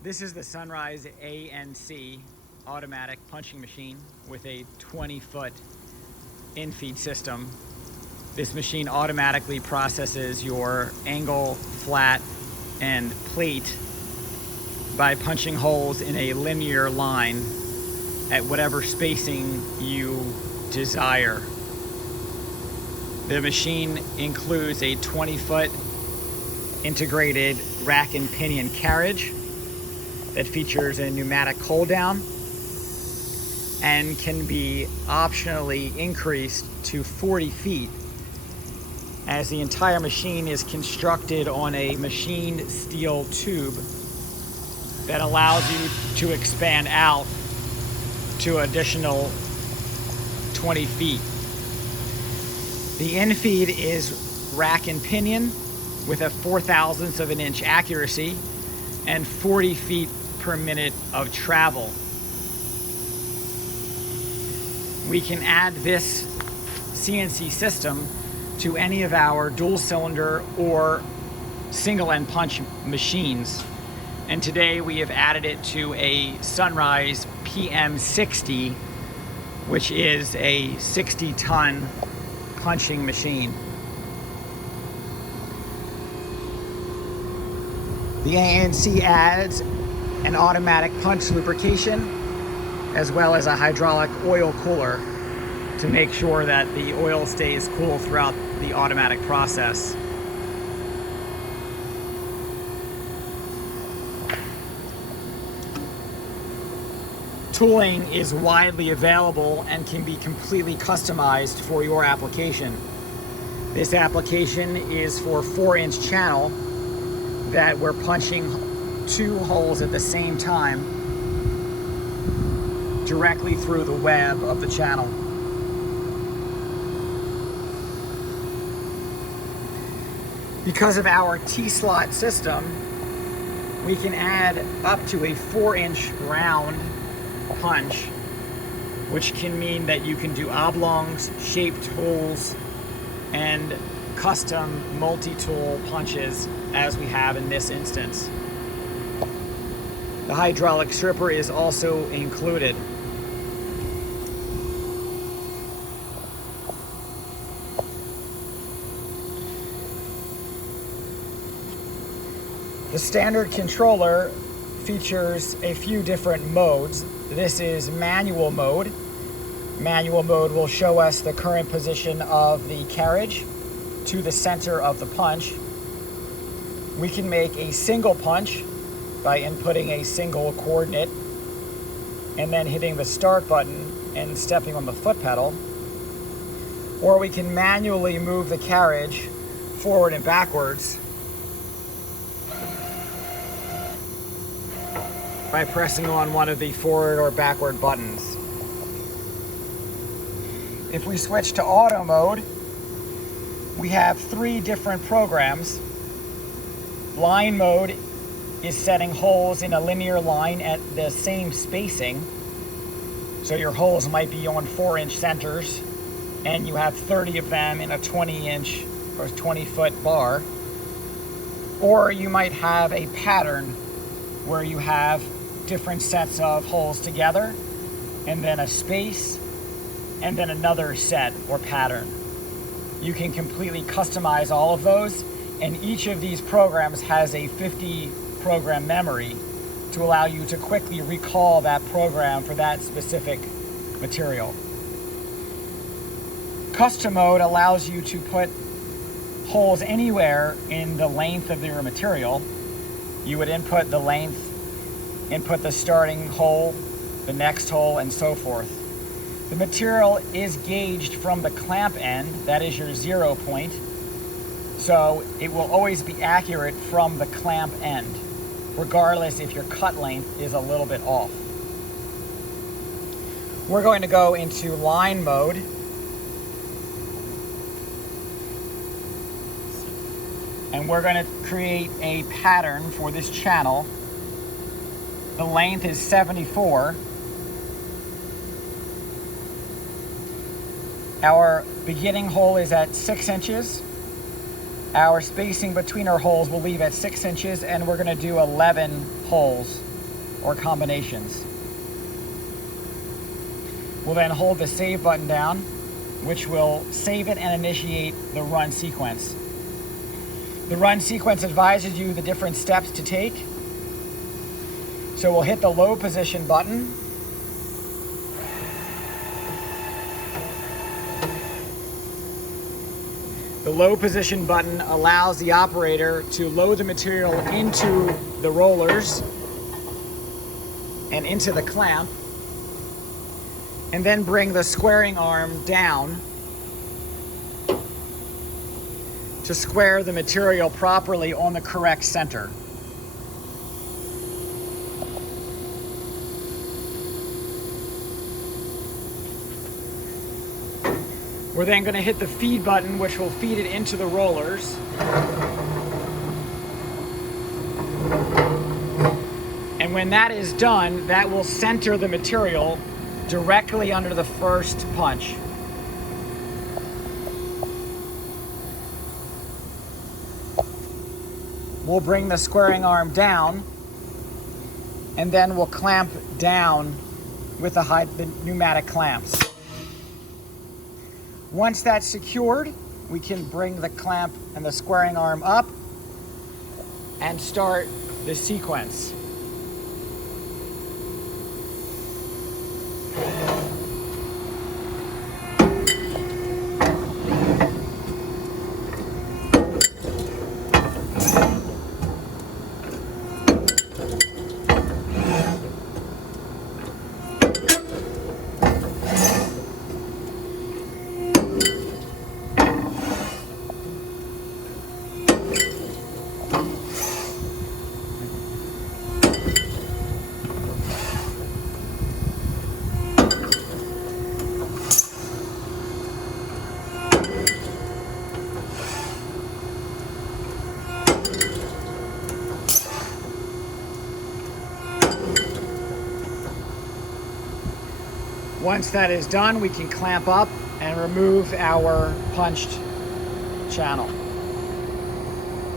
This is the Sunrise ANC automatic punching machine with a 20-foot in-feed system. This machine automatically processes your angle, flat, and plate by punching holes in a linear line at whatever spacing you desire. The machine includes a 20-foot integrated rack and pinion carriage that features a pneumatic hold down and can be optionally increased to 40 feet, as the entire machine is constructed on a machined steel tube that allows you to expand out to additional 20 feet. The in-feed is rack and pinion with a 4/1000th of an inch accuracy and 40 feet per minute of travel. We can add this CNC system to any of our dual cylinder or single end punch machines. And today we have added it to a Sunrise PM60, which is a 60-ton punching machine. The ANC adds an automatic punch lubrication as well as a hydraulic oil cooler to make sure that the oil stays cool throughout the automatic process. Tooling is widely available and can be completely customized for your application. This application is for 4-inch channel that we're punching 2 holes at the same time directly through the web of the channel. Because of our T-slot system, we can add up to a 4-inch round punch, which can mean that you can do oblongs, shaped holes, and custom multi-tool punches as we have in this instance. The hydraulic stripper is also included. The standard controller features a few different modes. This is manual mode. Manual mode will show us the current position of the carriage to the center of the punch. We can make a single punch by inputting a single coordinate and then hitting the start button and stepping on the foot pedal. Or we can manually move the carriage forward and backwards by pressing on one of the forward or backward buttons. If we switch to auto mode, we have 3 different programs. Line mode is setting holes in a linear line at the same spacing. So your holes might be on 4-inch centers and you have 30 of them in a 20-inch or 20-foot bar. Or you might have a pattern where you have different sets of holes together and then a space and then another set or pattern. You can completely customize all of those, and each of these programs has a 50 program memory to allow you to quickly recall that program for that specific material. Custom mode allows you to put holes anywhere in the length of your material. You would input the length, input the starting hole, the next hole, and so forth. The material is gauged from the clamp end, that is your 0 point, so it will always be accurate from the clamp end, regardless if your cut length is a little bit off. We're going to go into line mode. And we're going to create a pattern for this channel. The length is 74. Our beginning hole is at 6 inches. Our spacing between our holes will leave at 6 inches, and we're going to do 11 holes or combinations. We'll then hold the save button down, which will save it and initiate the run sequence. The run sequence advises you the different steps to take. So we'll hit the low position button. The low position button allows the operator to load the material into the rollers and into the clamp, and then bring the squaring arm down to square the material properly on the correct center. We're then going to hit the feed button, which will feed it into the rollers. And when that is done, that will center the material directly under the first punch. We'll bring the squaring arm down, and then we'll clamp down with the pneumatic clamps. Once that's secured, we can bring the clamp and the squaring arm up and start the sequence. Once that is done, we can clamp up and remove our punched channel.